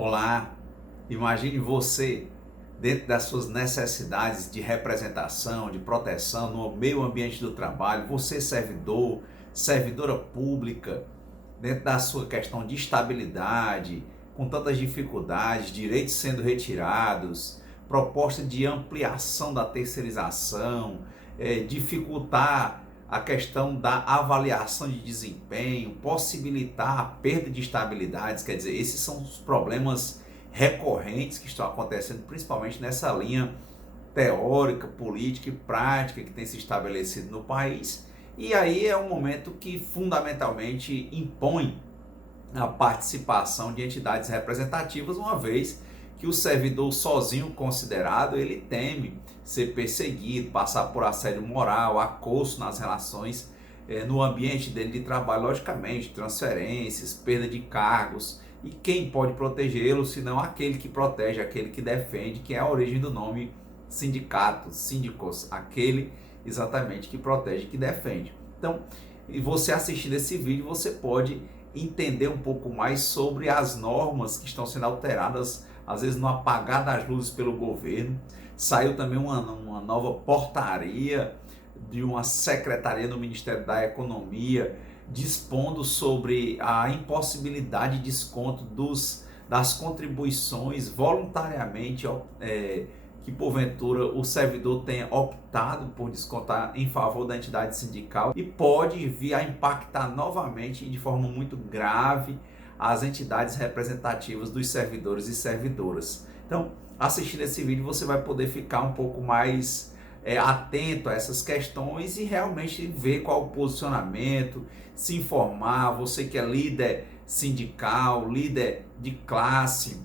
Olá, imagine você dentro das suas necessidades de representação, de proteção no meio ambiente do trabalho, você servidor, servidora pública, dentro da sua questão de estabilidade, com tantas dificuldades, direitos sendo retirados, proposta de ampliação da terceirização, dificultar a questão da avaliação de desempenho, possibilitar a perda de estabilidades, quer dizer, esses são os problemas recorrentes que estão acontecendo, principalmente nessa linha teórica, política e prática que tem se estabelecido no país. E aí é um momento que fundamentalmente impõe a participação de entidades representativas, uma vez que o servidor sozinho considerado, ele teme ser perseguido, passar por assédio moral, acoso nas relações no ambiente dele de trabalho, logicamente, transferências, perda de cargos. E quem pode protegê-lo, senão aquele que protege, aquele que defende, que é a origem do nome sindicato, síndicos, aquele exatamente que protege, que defende. Então, e você assistindo esse vídeo, você pode entender um pouco mais sobre as normas que estão sendo alteradas, às vezes no apagar das luzes pelo governo. Saiu também uma nova portaria de uma secretaria do Ministério da Economia, dispondo sobre a impossibilidade de desconto das contribuições voluntariamente que porventura o servidor tenha optado por descontar em favor da entidade sindical, e pode vir a impactar novamente de forma muito grave as entidades representativas dos servidores e servidoras. Então, assistindo esse vídeo, você vai poder ficar um pouco mais atento a essas questões e realmente ver qual o posicionamento, se informar. Você que é líder sindical, líder de classe,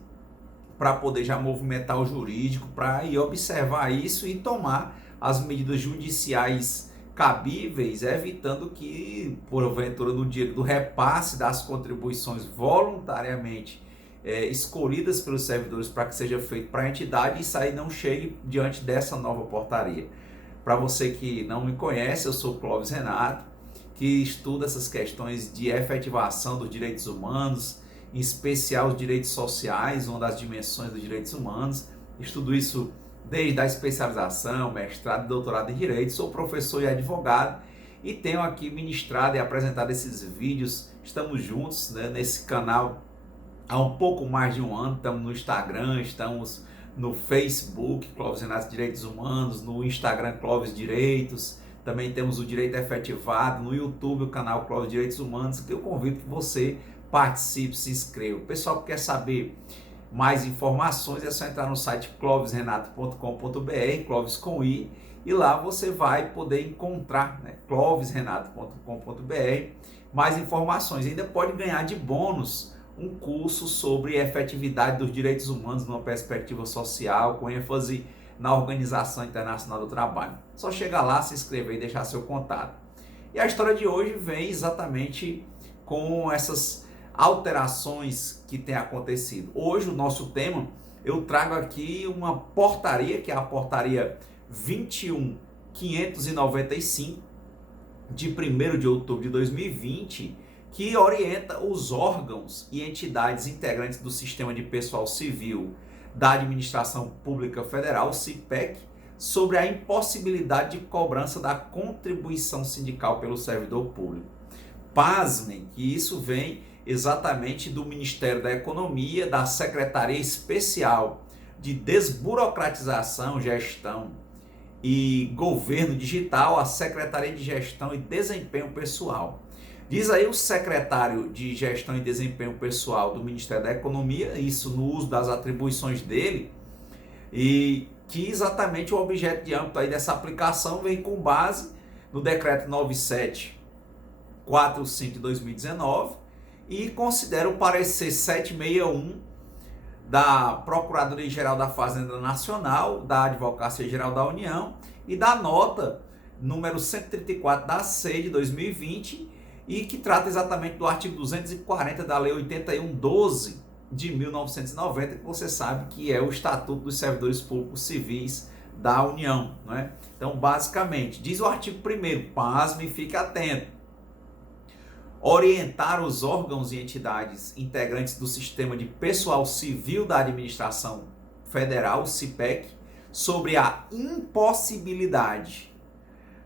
para poder já movimentar o jurídico, para ir observar isso e tomar as medidas judiciais cabíveis, evitando que, porventura, no dia do repasse das contribuições voluntariamente escolhidas pelos servidores para que seja feito para a entidade, isso aí não chegue diante dessa nova portaria. Para você que não me conhece, eu sou Clóvis Renato, que estuda essas questões de efetivação dos direitos humanos, em especial os direitos sociais, uma das dimensões dos direitos humanos. Estudo isso desde a especialização, mestrado e doutorado em Direito. Sou professor e advogado e tenho aqui ministrado e apresentado esses vídeos. Estamos juntos, né, nesse canal há um pouco mais de um ano. Estamos no Instagram, estamos no Facebook, Clóvis Renato Direitos Humanos, no Instagram Clóvis Direitos. Também temos o Direito Efetivado, no YouTube o canal Clóvis Direitos Humanos, que eu convido que você participe, se inscreva. O pessoal que quer saber mais informações é só entrar no site clovisrenato.com.br, Clóvis com I, e lá você vai poder encontrar, né, clovisrenato.com.br, mais informações. Ainda pode ganhar de bônus um curso sobre efetividade dos direitos humanos numa perspectiva social, com ênfase na Organização Internacional do Trabalho. Só chegar lá, se inscrever e deixar seu contato. E a história de hoje vem exatamente com essas alterações que têm acontecido. Hoje o nosso tema, eu trago aqui uma portaria, que é a portaria 21.595 de 1º de outubro de 2020, que orienta os órgãos e entidades integrantes do Sistema de Pessoal Civil da Administração Pública Federal, CIPEC, sobre a impossibilidade de cobrança da contribuição sindical pelo servidor público. Pasmem que isso vem exatamente do Ministério da Economia, da Secretaria Especial de Desburocratização, Gestão e Governo Digital, a Secretaria de Gestão e Desempenho Pessoal. Diz aí o secretário de Gestão e Desempenho Pessoal do Ministério da Economia, isso no uso das atribuições dele, e que exatamente o objeto de âmbito aí dessa aplicação vem com base no Decreto 9745 de 2019, e considera o parecer 761 da Procuradoria-Geral da Fazenda Nacional, da Advocacia-Geral da União e da nota número 134 da CEI de 2020, e que trata exatamente do artigo 240 da Lei 8112 de 1990, que você sabe que é o Estatuto dos Servidores Públicos Civis da União, não é? Então, basicamente, diz o artigo 1º, pasme e fique atento: orientar os órgãos e entidades integrantes do sistema de pessoal civil da administração federal, CIPEC, sobre a impossibilidade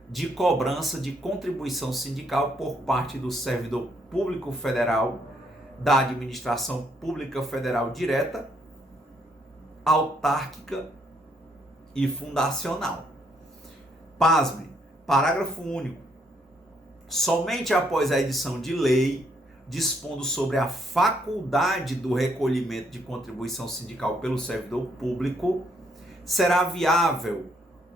de cobrança de contribuição sindical por parte do servidor público federal da administração pública federal direta, autárquica e fundacional. Pasme, parágrafo único. Somente após a edição de lei dispondo sobre a faculdade do recolhimento de contribuição sindical pelo servidor público, será viável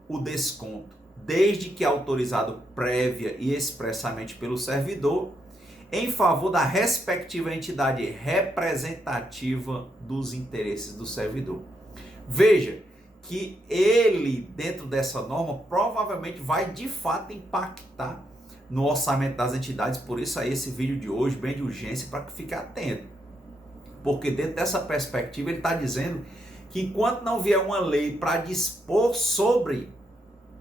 o desconto, desde que autorizado prévia e expressamente pelo servidor, em favor da respectiva entidade representativa dos interesses do servidor. Veja que ele, dentro dessa norma, provavelmente vai de fato impactar no orçamento das entidades, por isso aí esse vídeo de hoje, bem de urgência, para que fique atento. Porque dentro dessa perspectiva ele está dizendo que enquanto não vier uma lei para dispor sobre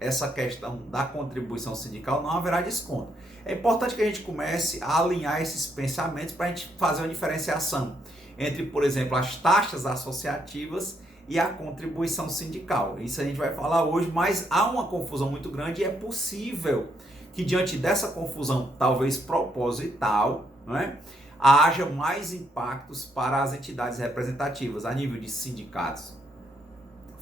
essa questão da contribuição sindical, não haverá desconto. É importante que a gente comece a alinhar esses pensamentos para a gente fazer uma diferenciação entre, por exemplo, as taxas associativas e a contribuição sindical. Isso a gente vai falar hoje, mas há uma confusão muito grande e é possível que diante dessa confusão, talvez proposital, não é, haja mais impactos para as entidades representativas a nível de sindicatos,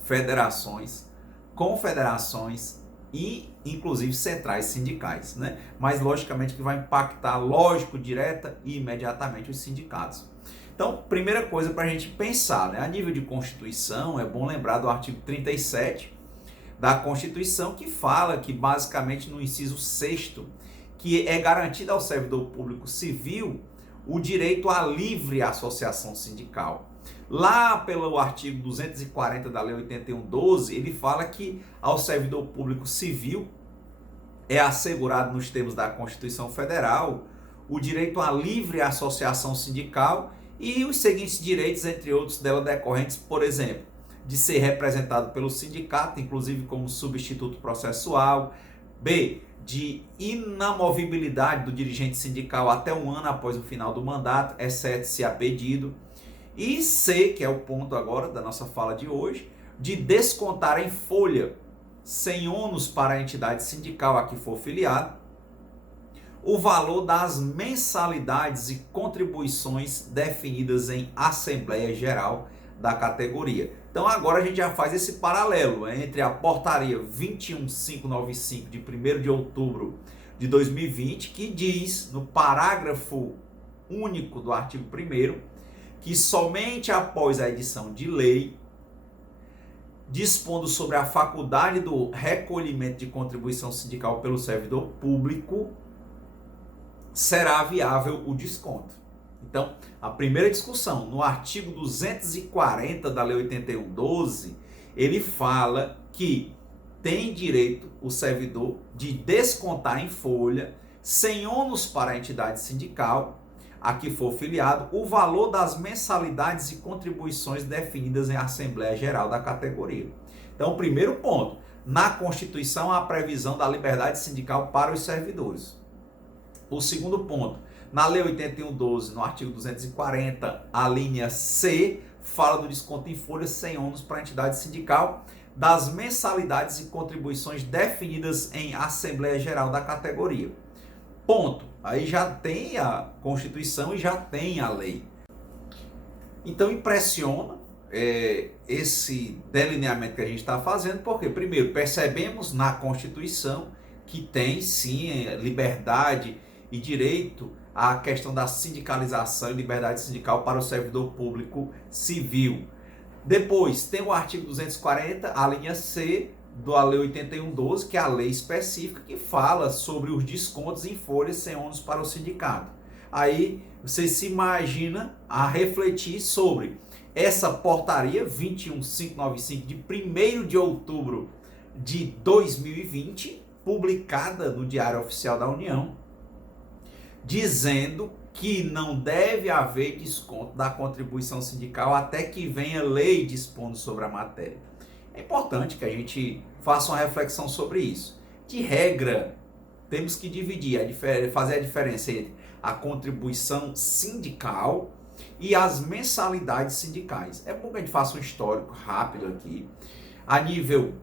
federações, confederações e inclusive centrais sindicais, né? Mas logicamente que vai impactar, lógico, direta e imediatamente os sindicatos. Então, primeira coisa para a gente pensar, né? A nível de Constituição, é bom lembrar do artigo 37 da Constituição, que fala que basicamente no inciso 6º, que é garantido ao servidor público civil o direito à livre associação sindical. Lá pelo artigo 240 da Lei 81/12, ele fala que ao servidor público civil é assegurado nos termos da Constituição Federal o direito à livre associação sindical e os seguintes direitos, entre outros dela decorrentes, por exemplo, de ser representado pelo sindicato, inclusive como substituto processual, b, de inamovibilidade do dirigente sindical até um ano após o final do mandato, exceto se a pedido, e c, que é o ponto agora da nossa fala de hoje, de descontar em folha, sem ônus para a entidade sindical a que for filiado, o valor das mensalidades e contribuições definidas em Assembleia Geral da categoria. Então agora a gente já faz esse paralelo entre a portaria 21595 de 1º de outubro de 2020, que diz no parágrafo único do artigo 1º que somente após a edição de lei dispondo sobre a faculdade do recolhimento de contribuição sindical pelo servidor público será viável o desconto. Então, a primeira discussão, no artigo 240 da Lei 81/12, ele fala que tem direito o servidor de descontar em folha, sem ônus para a entidade sindical a que for filiado, o valor das mensalidades e contribuições definidas em Assembleia Geral da categoria. Então, primeiro ponto, na Constituição há a previsão da liberdade sindical para os servidores. O segundo ponto, na Lei 81/12, no artigo 240, a linha C, fala do desconto em folha sem ônus para a entidade sindical, das mensalidades e contribuições definidas em Assembleia Geral da categoria. Ponto. Aí já tem a Constituição e já tem a lei. Então impressiona esse delineamento que a gente está fazendo, porque primeiro percebemos na Constituição que tem sim liberdade e direito à questão da sindicalização e liberdade sindical para o servidor público civil. Depois tem o artigo 240, a linha C da Lei 81/12, que é a lei específica que fala sobre os descontos em folhas sem ônus para o sindicato. Aí você se imagina a refletir sobre essa portaria 21595 de 1º de outubro de 2020, publicada no Diário Oficial da União, dizendo que não deve haver desconto da contribuição sindical até que venha lei dispondo sobre a matéria. É importante que a gente faça uma reflexão sobre isso. De regra, temos que dividir, fazer a diferença entre a contribuição sindical e as mensalidades sindicais. É bom que a gente faça um histórico rápido aqui, a nível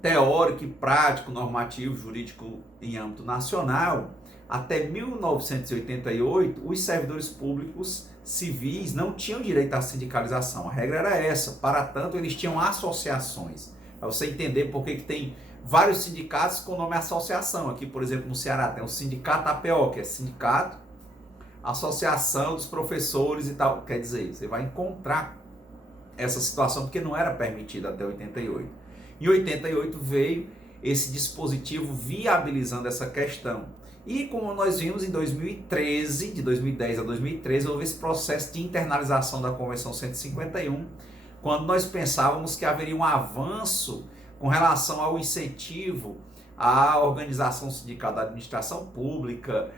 teórico e prático, normativo, jurídico em âmbito nacional. Até 1988, os servidores públicos civis não tinham direito à sindicalização. A regra era essa. Para tanto, eles tinham associações. Para você entender por que tem vários sindicatos com o nome associação. Aqui, por exemplo, no Ceará tem o Sindicato APO, que é Sindicato Associação dos Professores e tal. Quer dizer, você vai encontrar essa situação porque não era permitida até 88. Em 88 veio esse dispositivo viabilizando essa questão. E como nós vimos em 2013, de 2010 a 2013, houve esse processo de internalização da Convenção 151, quando nós pensávamos que haveria um avanço com relação ao incentivo à organização sindical da administração pública,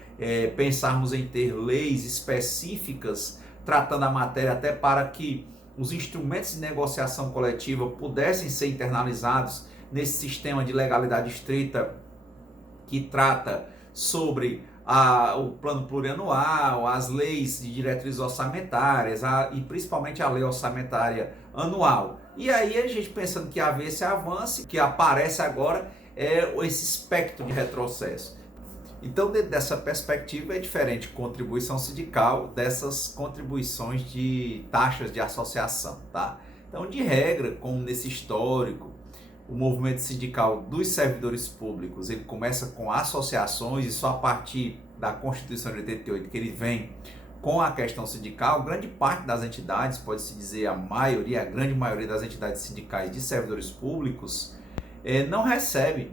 pensarmos em ter leis específicas tratando a matéria até para que os instrumentos de negociação coletiva pudessem ser internalizados nesse sistema de legalidade estrita que trata sobre o plano plurianual, as leis de diretrizes orçamentárias e principalmente a lei orçamentária anual. E aí a gente pensando que haver esse avanço, que aparece agora esse espectro de retrocesso. Então, dentro dessa perspectiva, é diferente contribuição sindical dessas contribuições de taxas de associação, tá? Então, de regra, como nesse histórico, o movimento sindical dos servidores públicos, ele começa com associações e só a partir da Constituição de 88 que ele vem com a questão sindical. Grande parte das entidades, pode-se dizer a grande maioria das entidades sindicais de servidores públicos não recebe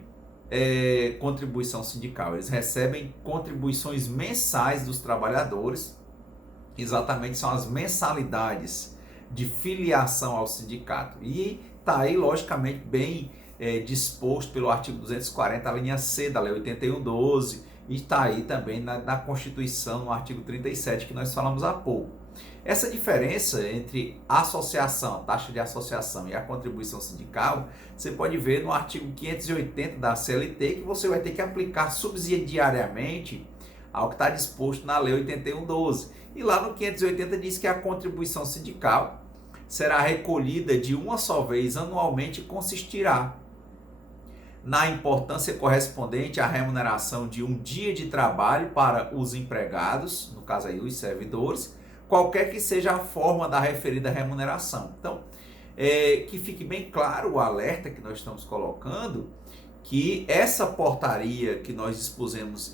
contribuição sindical, eles recebem contribuições mensais dos trabalhadores, exatamente são as mensalidades de filiação ao sindicato. E está aí, logicamente, bem disposto pelo artigo 240, a linha C da Lei 81/12, e está aí também na Constituição, no artigo 37, que nós falamos há pouco. Essa diferença entre associação, taxa de associação e a contribuição sindical, você pode ver no artigo 580 da CLT, que você vai ter que aplicar subsidiariamente ao que está disposto na Lei 81/12. E lá no 580 diz que a contribuição sindical será recolhida de uma só vez anualmente e consistirá na importância correspondente à remuneração de um dia de trabalho para os empregados, no caso aí os servidores, qualquer que seja a forma da referida remuneração. Então, que fique bem claro o alerta que nós estamos colocando, que essa portaria que nós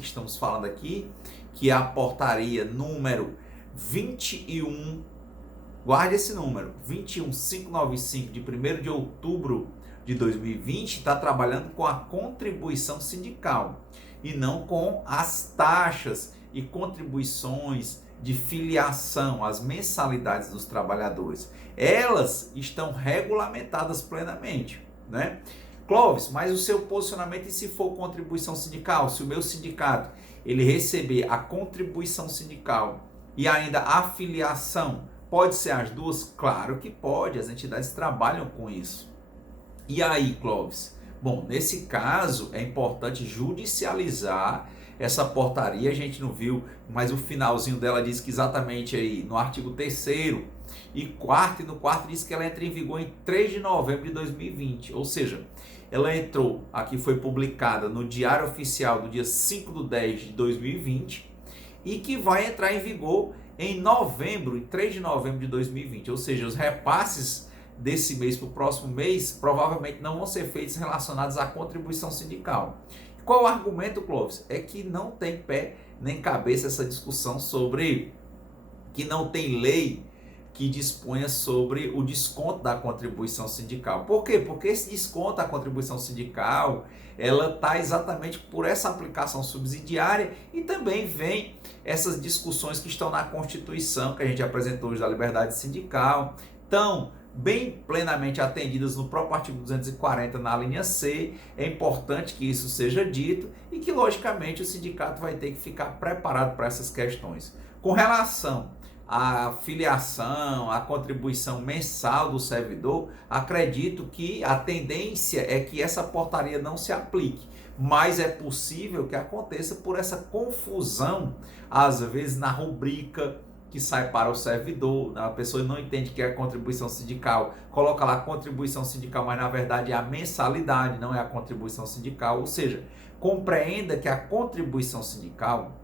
estamos falando aqui, que é a portaria número 21, guarde esse número, 21595, de 1º de outubro de 2020, está trabalhando com a contribuição sindical e não com as taxas e contribuições de filiação, as mensalidades dos trabalhadores. Elas estão regulamentadas plenamente, né? Clóvis, mas o seu posicionamento e se for contribuição sindical, se o meu sindicato ele receber a contribuição sindical e ainda a filiação, pode ser as duas? Claro que pode, as entidades trabalham com isso. E aí, Clóvis? Bom, nesse caso é importante judicializar essa portaria, a gente não viu, mas o finalzinho dela diz que exatamente aí no artigo 3º e 4º, e no 4º diz que ela entra em vigor em 3 de novembro de 2020, ou seja, ela entrou, aqui foi publicada no Diário Oficial do dia 5/10 de 2020 e que vai entrar em vigor em 3 de novembro de 2020, ou seja, os repasses desse mês para o próximo mês provavelmente não vão ser feitos relacionados à contribuição sindical. Qual o argumento, Clóvis? É que não tem pé nem cabeça essa discussão sobre que não tem lei que disponha sobre o desconto da contribuição sindical. Por quê? Porque esse desconto da contribuição sindical, ela está exatamente por essa aplicação subsidiária e também vem essas discussões que estão na Constituição, que a gente apresentou hoje da liberdade sindical, estão bem plenamente atendidas no próprio artigo 240 na linha C. É importante que isso seja dito e que, logicamente, o sindicato vai ter que ficar preparado para essas questões. Com relação à filiação, à contribuição mensal do servidor, acredito que a tendência é que essa portaria não se aplique. mas é possível que aconteça por essa confusão, às vezes na rubrica que sai para o servidor, a pessoa não entende que é a contribuição sindical, coloca lá contribuição sindical, mas na verdade é a mensalidade, não é a contribuição sindical, ou seja, compreenda que a contribuição sindical,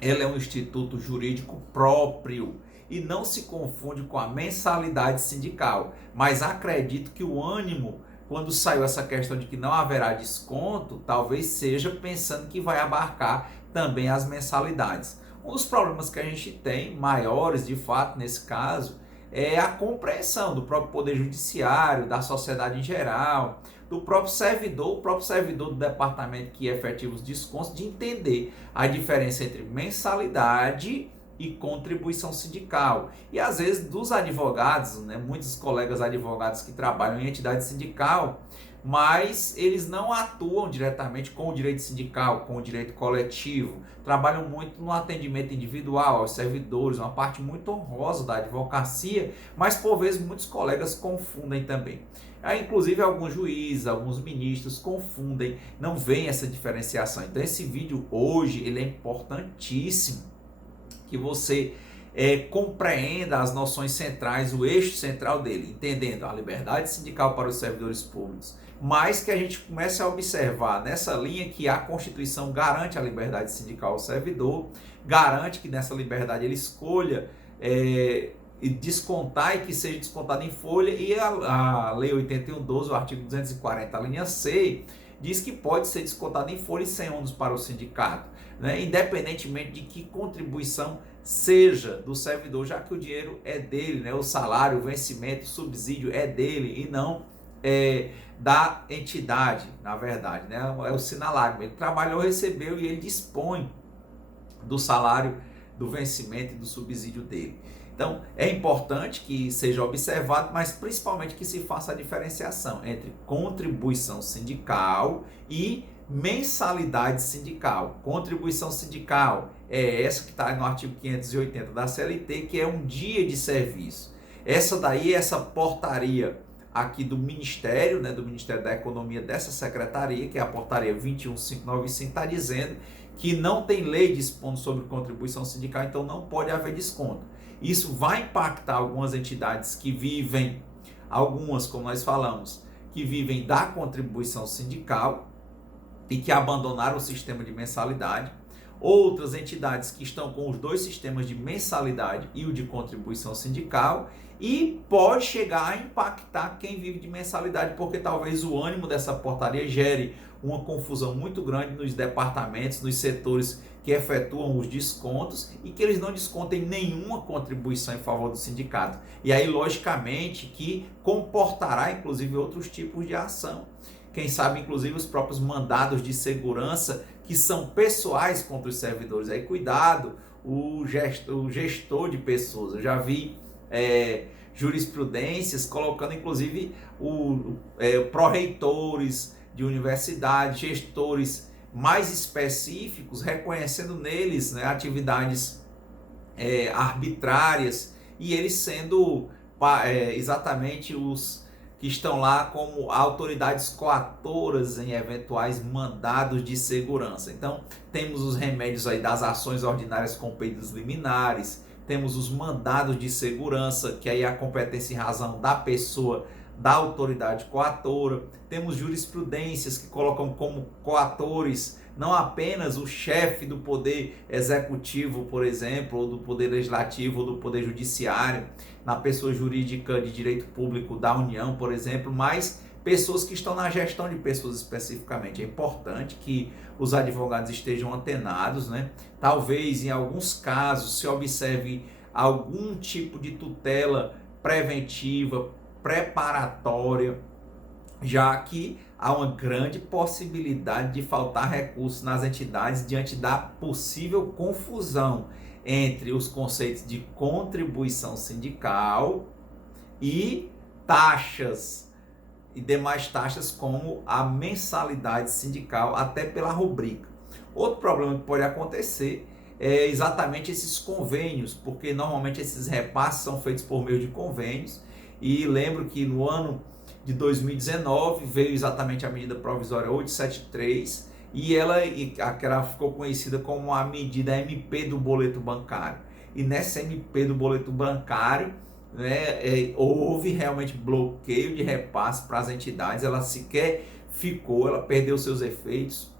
ela é um instituto jurídico próprio e não se confunde com a mensalidade sindical, mas acredito que o ânimo, quando saiu essa questão de que não haverá desconto, talvez seja pensando que vai abarcar também as mensalidades. Um dos problemas que a gente tem, maiores de fato nesse caso, é a compreensão do próprio Poder Judiciário, da sociedade em geral, do próprio servidor, o próprio servidor do departamento que efetiva os descontos, de entender a diferença entre mensalidade e contribuição sindical. E às vezes dos advogados, né, muitos colegas advogados que trabalham em entidade sindical, mas eles não atuam diretamente com o direito sindical, com o direito coletivo, trabalham muito no atendimento individual aos servidores, uma parte muito honrosa da advocacia, mas por vezes muitos colegas confundem também. Aí, inclusive alguns juízes, alguns ministros confundem, não veem essa diferenciação. Então esse vídeo hoje ele é importantíssimo, que você compreenda as noções centrais, o eixo central dele, entendendo a liberdade sindical para os servidores públicos, mas que a gente comece a observar nessa linha que a Constituição garante a liberdade sindical ao servidor, garante que nessa liberdade ele escolha descontar e que seja descontado em folha, e a Lei 81.12, o artigo 240, a linha C, diz que pode ser descontado em folha e sem ônus para o sindicato, né? Independentemente de que contribuição seja do servidor, já que o dinheiro é dele, né? O salário, o vencimento, o subsídio é dele e não da entidade, na verdade, né? É o sinalário, ele trabalhou, recebeu e ele dispõe do salário, do vencimento e do subsídio dele. Então, é importante que seja observado, mas principalmente que se faça a diferenciação entre contribuição sindical e mensalidade sindical. Contribuição sindical é essa que está no artigo 580 da CLT, que é um dia de serviço. Essa daí, essa portaria aqui do Ministério, né, do Ministério da Economia, dessa secretaria, que é a portaria 21595, está dizendo que não tem lei dispondo sobre contribuição sindical, então não pode haver desconto. Isso vai impactar algumas entidades que vivem, algumas, como nós falamos, que vivem da contribuição sindical e que abandonaram o sistema de mensalidade. Outras entidades que estão com os dois sistemas de mensalidade e o de contribuição sindical, e pode chegar a impactar quem vive de mensalidade, porque talvez o ânimo dessa portaria gere uma confusão muito grande nos departamentos, nos setores que efetuam os descontos e que eles não descontem nenhuma contribuição em favor do sindicato. E aí, logicamente, que comportará, inclusive, outros tipos de ação. Quem sabe, inclusive, os próprios mandados de segurança que são pessoais contra os servidores. Aí, cuidado, o gestor de pessoas. Eu já vi jurisprudências colocando, inclusive, pró-reitores de universidades, gestores mais específicos, reconhecendo neles, né, atividades arbitrárias, e eles sendo exatamente os que estão lá como autoridades coatoras em eventuais mandados de segurança. Então, temos os remédios aí das ações ordinárias com pedidos liminares, temos os mandados de segurança, que aí é a competência em razão da pessoa, da autoridade coatora. Temos jurisprudências que colocam como coatores não apenas o chefe do poder executivo, por exemplo, ou do poder legislativo, ou do poder judiciário, na pessoa jurídica de direito público da União, por exemplo, mas pessoas que estão na gestão de pessoas especificamente. É importante que os advogados estejam antenados, né? Talvez em alguns casos se observe algum tipo de tutela preventiva, preparatória, já que há uma grande possibilidade de faltar recursos nas entidades diante da possível confusão entre os conceitos de contribuição sindical e taxas e demais taxas como a mensalidade sindical, até pela rubrica. Outro problema que pode acontecer é exatamente esses convênios, porque normalmente esses repasses são feitos por meio de convênios, e lembro que no ano de 2019 veio exatamente a medida provisória 873, e aquela ficou conhecida como a medida MP do boleto bancário. E nessa MP do boleto bancário, né, houve realmente bloqueio de repasse para as entidades, ela sequer ficou, ela perdeu seus efeitos,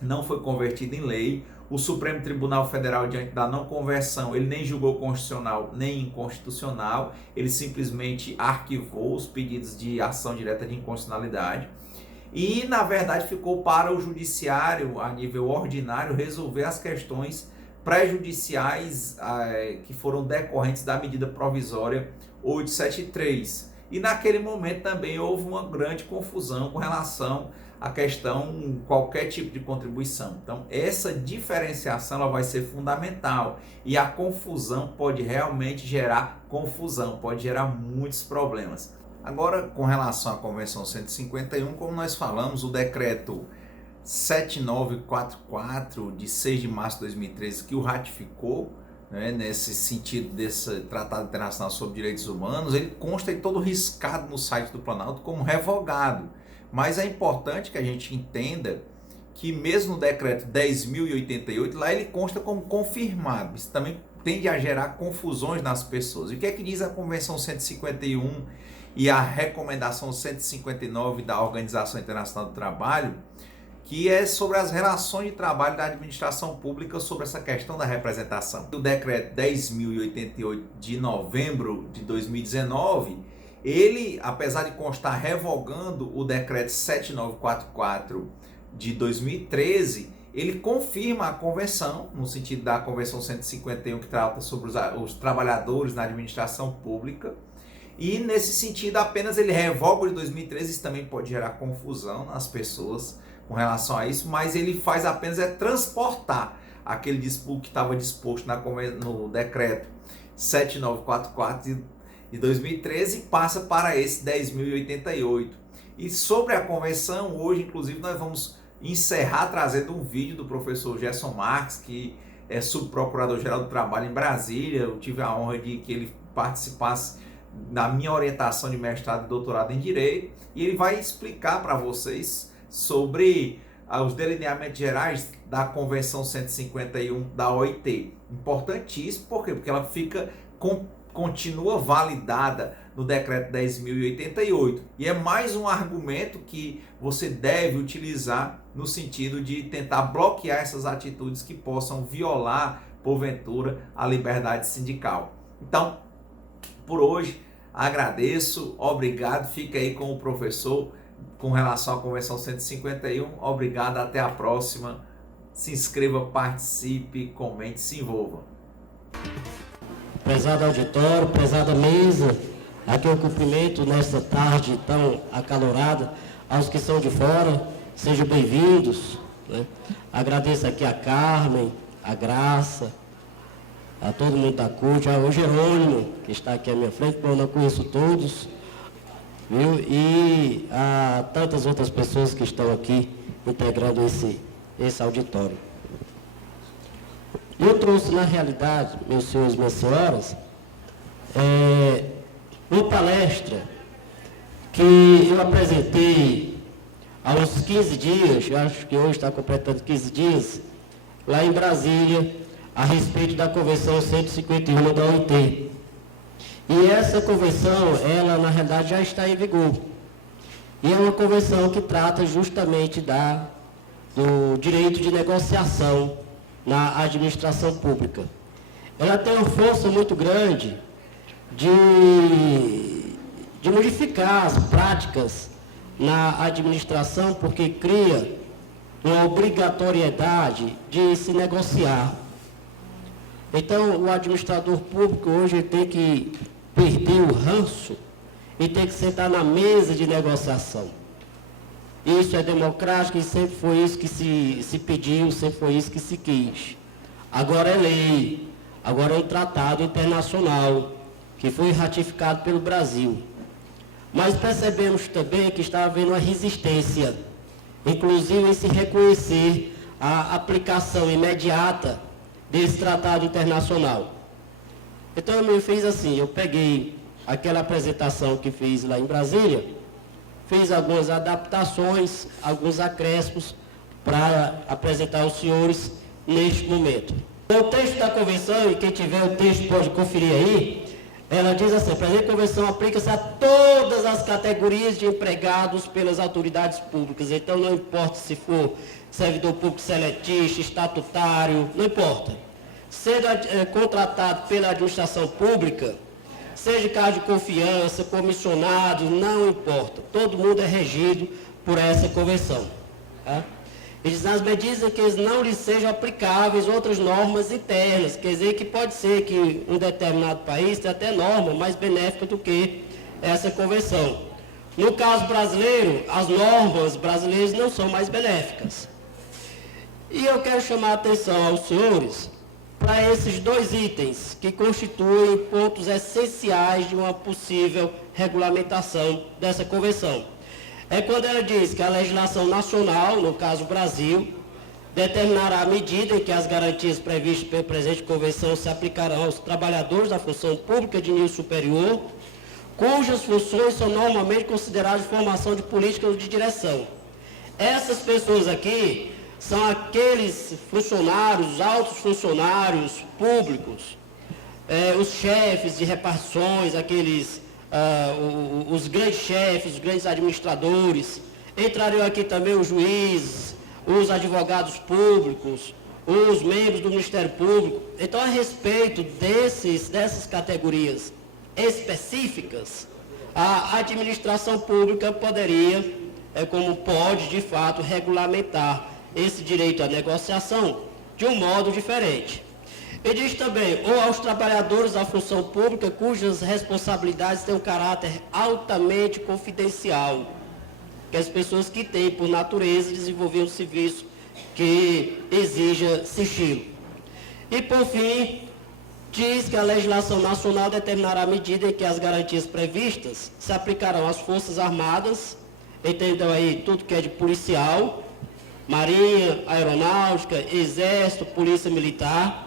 não foi convertida em lei. O Supremo Tribunal Federal, diante da não conversão, ele nem julgou constitucional nem inconstitucional, ele simplesmente arquivou os pedidos de ação direta de inconstitucionalidade e, na verdade, ficou para o judiciário, a nível ordinário, resolver as questões pré-judiciais que foram decorrentes da medida provisória 873. E naquele momento também houve uma grande confusão com relação à questão qualquer tipo de contribuição. Então essa diferenciação ela vai ser fundamental e a confusão pode realmente gerar confusão, pode gerar muitos problemas. Agora, com relação à Convenção 151, como nós falamos, o decreto 7944 de 6 de março de 2013 que o ratificou, né, nesse sentido desse Tratado Internacional sobre Direitos Humanos, ele consta aí todo riscado no site do Planalto como revogado. Mas é importante que a gente entenda que mesmo no decreto 10.088, lá ele consta como confirmado. Isso também tende a gerar confusões nas pessoas. E o que é que diz a Convenção 151 e a Recomendação 159 da Organização Internacional do Trabalho, que é sobre as relações de trabalho da administração pública sobre essa questão da representação. O decreto 10.088 de novembro de 2019, ele, apesar de constar revogando o decreto 7944 de 2013, ele confirma a convenção, no sentido da Convenção 151, que trata sobre os trabalhadores na administração pública, e nesse sentido apenas ele revoga o de 2013, isso também pode gerar confusão nas pessoas com relação a isso, mas ele faz apenas transportar aquele dispo que estava disposto no decreto 7944 de 2013 e passa para esse 10.088. E sobre a convenção, hoje inclusive nós vamos encerrar trazendo um vídeo do professor Gerson Marques, que é subprocurador-geral do Trabalho em Brasília. Eu tive a honra de que ele participasse da minha orientação de mestrado e doutorado em Direito, e ele vai explicar para vocês sobre os delineamentos gerais da Convenção 151 da OIT. Importantíssimo, por quê? Porque ela continua validada no decreto 10.088. E é mais um argumento que você deve utilizar no sentido de tentar bloquear essas atitudes que possam violar, porventura, a liberdade sindical. Então, por hoje, agradeço, obrigado, fica aí com o professor com relação à Convenção 151. Obrigado, até a próxima. Se inscreva, participe, comente, se envolva. Prezado auditório, prezada mesa, aqui eu cumprimento nesta tarde tão acalorada aos que são de fora, sejam bem-vindos, né? Agradeço aqui a Carmen, a Graça, a todo mundo da CUT, ao Jerônimo, que está aqui à minha frente, eu não conheço todos, viu? E a tantas outras pessoas que estão aqui integrando esse auditório. Eu trouxe, na realidade, meus senhores e minhas senhoras, uma palestra que eu apresentei há uns 15 dias, eu acho que hoje está completando 15 dias, lá em Brasília, a respeito da Convenção 151 da OIT. E essa convenção, ela na realidade já está em vigor. E é uma convenção que trata justamente do direito de negociação na administração pública. Ela tem uma força muito grande de modificar as práticas na administração, porque cria uma obrigatoriedade de se negociar. Então, o administrador público hoje tem que perder o ranço e tem que sentar na mesa de negociação. Isso é democrático e sempre foi isso que se pediu, sempre foi isso que se quis. Agora é lei, agora é um tratado internacional que foi ratificado pelo Brasil. Mas percebemos também que está havendo uma resistência, inclusive em se reconhecer a aplicação imediata desse tratado internacional. Então eu me fiz assim, eu peguei aquela apresentação que fiz lá em Brasília, fiz algumas adaptações, alguns acréscimos, para apresentar aos senhores neste momento. O texto da convenção, e quem tiver o texto pode conferir aí, ela diz assim: a presente convenção aplica-se a todas as categorias de empregados pelas autoridades públicas. Então, não importa se for servidor público seletista, estatutário, não importa. Sendo contratado pela administração pública, seja cargo de confiança, comissionado, não importa. Todo mundo é regido por essa convenção. Tá? E diz, nas medidas em que não lhes sejam aplicáveis outras normas internas, quer dizer que pode ser que um determinado país tenha até norma mais benéfica do que essa convenção. No caso brasileiro, as normas brasileiras não são mais benéficas. E eu quero chamar a atenção aos senhores para esses dois itens que constituem pontos essenciais de uma possível regulamentação dessa convenção. É quando ela diz que a legislação nacional, no caso Brasil, determinará a medida em que as garantias previstas pela presente convenção se aplicarão aos trabalhadores da função pública de nível superior, cujas funções são normalmente consideradas de formação de políticas de direção. Essas pessoas aqui são aqueles funcionários, altos funcionários públicos, os chefes de repartições, aqueles... os grandes chefes, os grandes administradores, entrariam aqui também os juízes, os advogados públicos, os membros do Ministério Público. Então, a respeito dessas categorias específicas, a administração pública poderia, como pode de fato, regulamentar esse direito à negociação de um modo diferente. E diz também, ou aos trabalhadores da função pública cujas responsabilidades têm um caráter altamente confidencial, que as pessoas que têm, por natureza, desenvolver um serviço que exija sigilo. E, por fim, diz que a legislação nacional determinará a medida em que as garantias previstas se aplicarão às Forças Armadas, entendam aí tudo que é de policial, Marinha, Aeronáutica, Exército, Polícia Militar,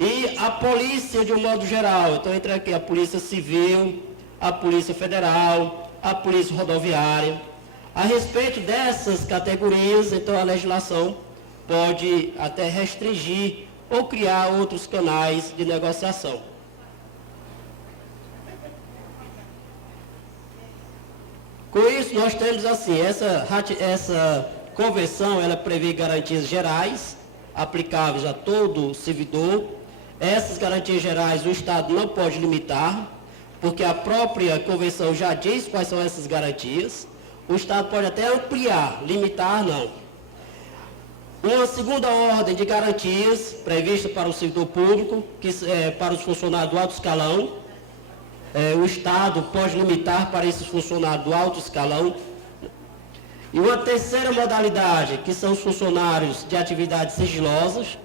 e a polícia de um modo geral. Então entra aqui a Polícia Civil, a Polícia Federal, a Polícia Rodoviária. A respeito dessas categorias, então a legislação pode até restringir ou criar outros canais de negociação. Com isso, nós temos assim, essa convenção, ela prevê garantias gerais, aplicáveis a todo servidor. Essas garantias gerais o Estado não pode limitar, porque a própria convenção já diz quais são essas garantias. O Estado pode até ampliar, limitar não. Uma segunda ordem de garantias prevista para o servidor público, que é para os funcionários do alto escalão. O Estado pode limitar para esses funcionários do alto escalão. E uma terceira modalidade, que são os funcionários de atividades sigilosas,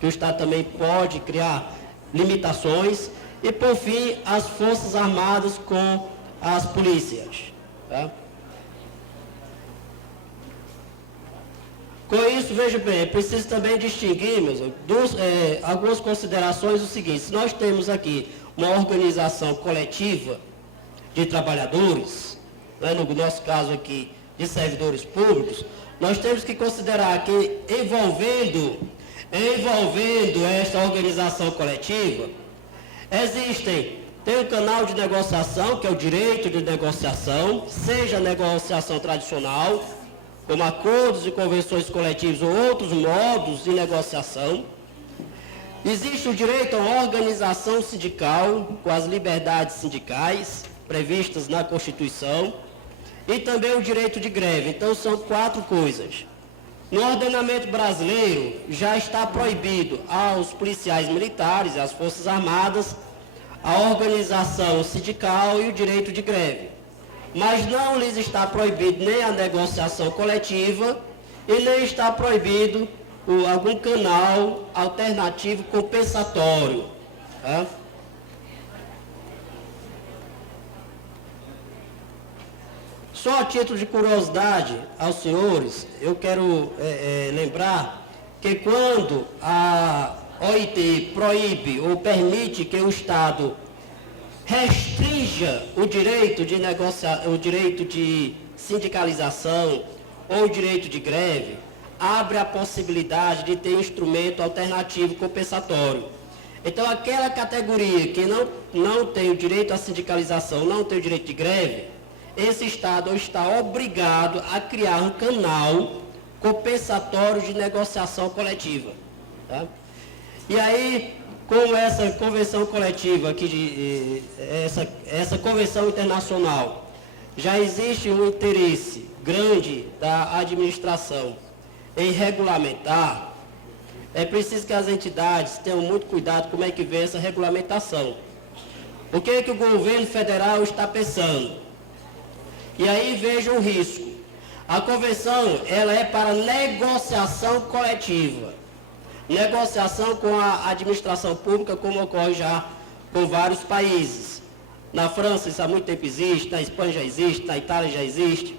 que o Estado também pode criar limitações. E, por fim, as Forças Armadas com as polícias. Tá? Com isso, veja bem, é preciso também distinguirmos algumas considerações. O seguinte: se nós temos aqui uma organização coletiva de trabalhadores, né, no nosso caso aqui, de servidores públicos, nós temos que considerar que envolvendo esta organização coletiva, tem um canal de negociação, que é o direito de negociação, seja a negociação tradicional, como acordos e convenções coletivas ou outros modos de negociação. Existe o direito a uma organização sindical, com as liberdades sindicais previstas na Constituição, e também o direito de greve. Então, são 4 coisas. No ordenamento brasileiro, já está proibido aos policiais militares e às Forças Armadas a organização sindical e o direito de greve. Mas não lhes está proibido nem a negociação coletiva e nem está proibido algum canal alternativo compensatório. Tá? Só a título de curiosidade aos senhores, eu quero lembrar que quando a OIT proíbe ou permite que o Estado restrinja o direito de sindicalização ou o direito de greve, abre a possibilidade de ter instrumento alternativo compensatório. Então, aquela categoria que não tem o direito à sindicalização, não tem o direito de greve, esse Estado está obrigado a criar um canal compensatório de negociação coletiva. Tá? E aí, com essa convenção coletiva, essa convenção internacional, já existe um interesse grande da administração em regulamentar. É preciso que as entidades tenham muito cuidado como é que vem essa regulamentação. O que é que o governo federal está pensando? E aí veja o risco. A convenção, ela é para negociação coletiva. Negociação com a administração pública, como ocorre já com vários países. Na França isso há muito tempo existe, na Espanha já existe, na Itália já existe.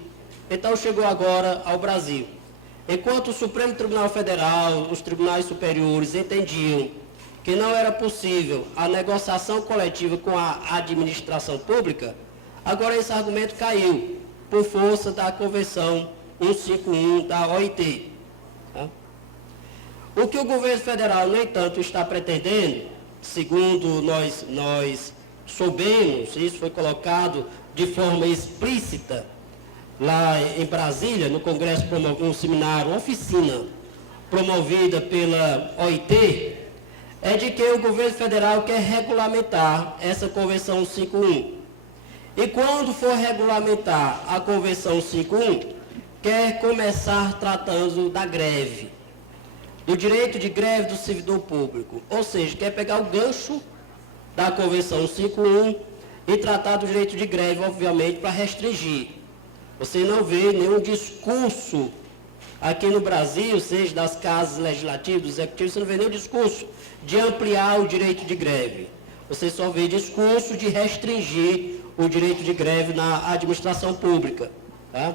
Então chegou agora ao Brasil. Enquanto o Supremo Tribunal Federal, os tribunais superiores entendiam que não era possível a negociação coletiva com a administração pública, agora esse argumento caiu por força da Convenção 151 da OIT. Tá? O que o governo federal, no entanto, está pretendendo, segundo nós soubemos, isso foi colocado de forma explícita lá em Brasília, no Congresso, um seminário, uma oficina promovida pela OIT, é de que o governo federal quer regulamentar essa Convenção 151. E quando for regulamentar a Convenção 151, quer começar tratando da greve, do direito de greve do servidor público. Ou seja, quer pegar o gancho da Convenção 151 e tratar do direito de greve, obviamente, para restringir. Você não vê nenhum discurso aqui no Brasil, seja das casas legislativas, do executivo, você não vê nenhum discurso de ampliar o direito de greve. Você só vê discurso de restringir o direito de greve na administração pública. Tá?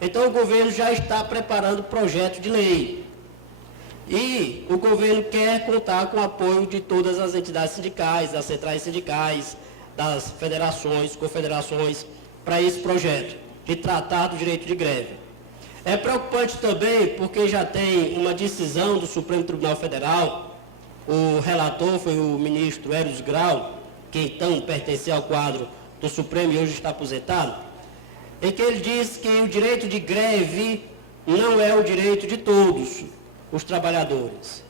Então, o governo já está preparando projeto de lei. E o governo quer contar com o apoio de todas as entidades sindicais, das centrais sindicais, das federações, confederações, para esse projeto de tratar do direito de greve. É preocupante também porque já tem uma decisão do Supremo Tribunal Federal, o relator foi o ministro Hélio Grau, que então pertencia ao quadro do Supremo e hoje está aposentado, em que ele diz que o direito de greve não é o direito de todos os trabalhadores.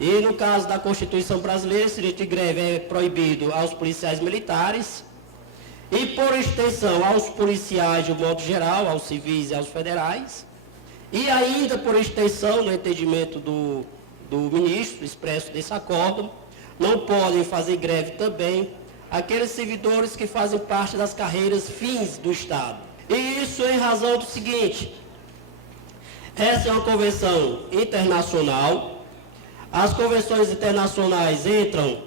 E no caso da Constituição brasileira, esse direito de greve é proibido aos policiais militares e, por extensão, aos policiais de um modo geral, aos civis e aos federais, e ainda, por extensão, no entendimento do ministro, expresso desse acordo, não podem fazer greve também aqueles servidores que fazem parte das carreiras fins do Estado. E isso em razão do seguinte: essa é uma convenção internacional, as convenções internacionais entram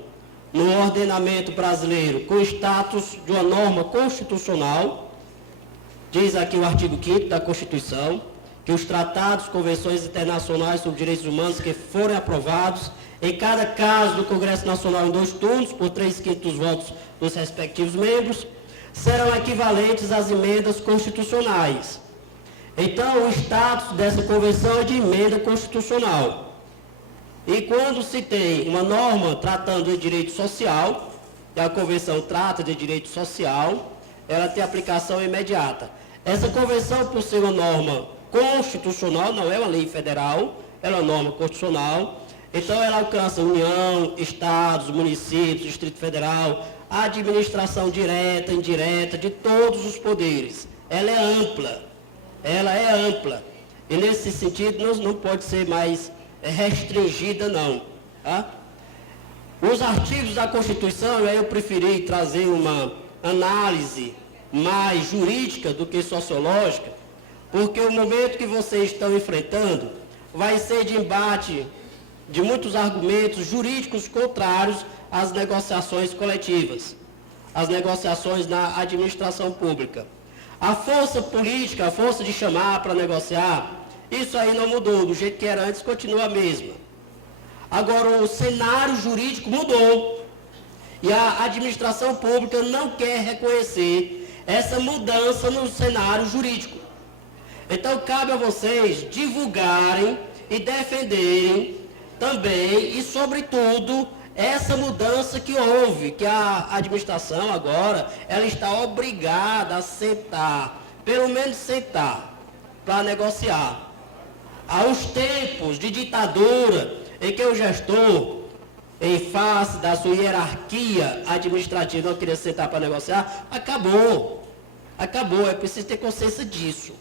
no ordenamento brasileiro com status de uma norma constitucional, diz aqui o artigo 5º da Constituição, que os tratados, convenções internacionais sobre direitos humanos que forem aprovados, em cada caso do Congresso Nacional em 2 turnos, por 3/5 dos votos dos respectivos membros, serão equivalentes às emendas constitucionais. Então, o status dessa convenção é de emenda constitucional. E quando se tem uma norma tratando de direito social, e a convenção trata de direito social, ela tem aplicação imediata. Essa convenção, por ser uma norma constitucional, não é uma lei federal, ela é uma norma constitucional, então ela alcança União, Estados, municípios, Distrito Federal, a administração direta, indireta, de todos os poderes. Ela é ampla, e nesse sentido não pode ser mais restringida, não. Tá? Os artigos da Constituição, eu preferi trazer uma análise mais jurídica do que sociológica, porque o momento que vocês estão enfrentando vai ser de embate de muitos argumentos jurídicos contrários às negociações coletivas, às negociações na administração pública. A força política, a força de chamar para negociar, isso aí não mudou, do jeito que era antes continua a mesma. Agora o cenário jurídico mudou e a administração pública não quer reconhecer essa mudança no cenário jurídico. Então, cabe a vocês divulgarem e defenderem também e, sobretudo, essa mudança que houve, que a administração agora, ela está obrigada a sentar, pelo menos sentar, para negociar. Aos tempos de ditadura, em que o gestor, em face da sua hierarquia administrativa, não queria sentar para negociar, acabou. Acabou, é preciso ter consciência disso.